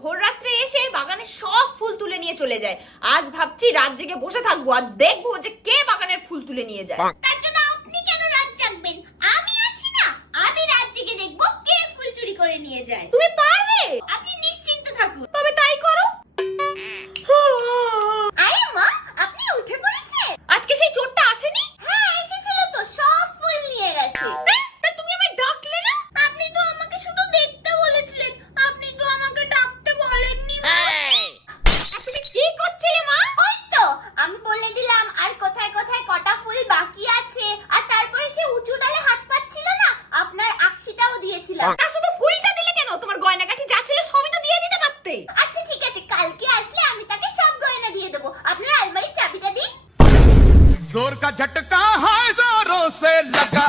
ভোর রাত্রে এসে বাগানে সব ফুল তুলে নিয়ে চলে যায়। আজ ভাবছি রাত জেগে বসে থাকবো আর দেখবো যে কে বাগানের ফুল তুলে নিয়ে যায়। তার জন্য আপনি কেন রাত জাগবেন? আমি আছি না, আমি রাত জেগে দেখবো কে ফুল চুরি করে নিয়ে যায়। তুমি পারবে? আপনি নিশ্চিন্ত থাকুন। তবে তাই করো। আরে মা, আপনি উঠে পড়েছেন? আজকে সেই চোরটা আসেনি? হ্যাঁ এসেছিল তো, সব ফুল নিয়ে গেছে। তা তুমি আমায় ডাকলে না? আপনি তো আমাকে শুধু দেখতে বলেছিলেন, আপনি তো আমাকে ডাকতে বলেননি। তুমি কি করছিলে মা? ওই তো আমি বলে দিলাম আর কোথায় কোথায় কটা ফুল বাকি আছে, আর তারপরে সে উঁচু ডালে হাত পাচ্ছিল না, আপনার আকশিটাও দিয়েছিলাম। তা শুধু ফুলটা দিলে কেন? তোমার গয়নাগাটি যা ছিল সবই তো দিয়ে দিতে পারতে। আচ্ছা ঠিক আছে, কালকে আসলে আমি তাকে সব গয়না দিয়ে দেবো। আপনার আলমারির চাবিটা দিন। जोर का झटका है जोरों से लगा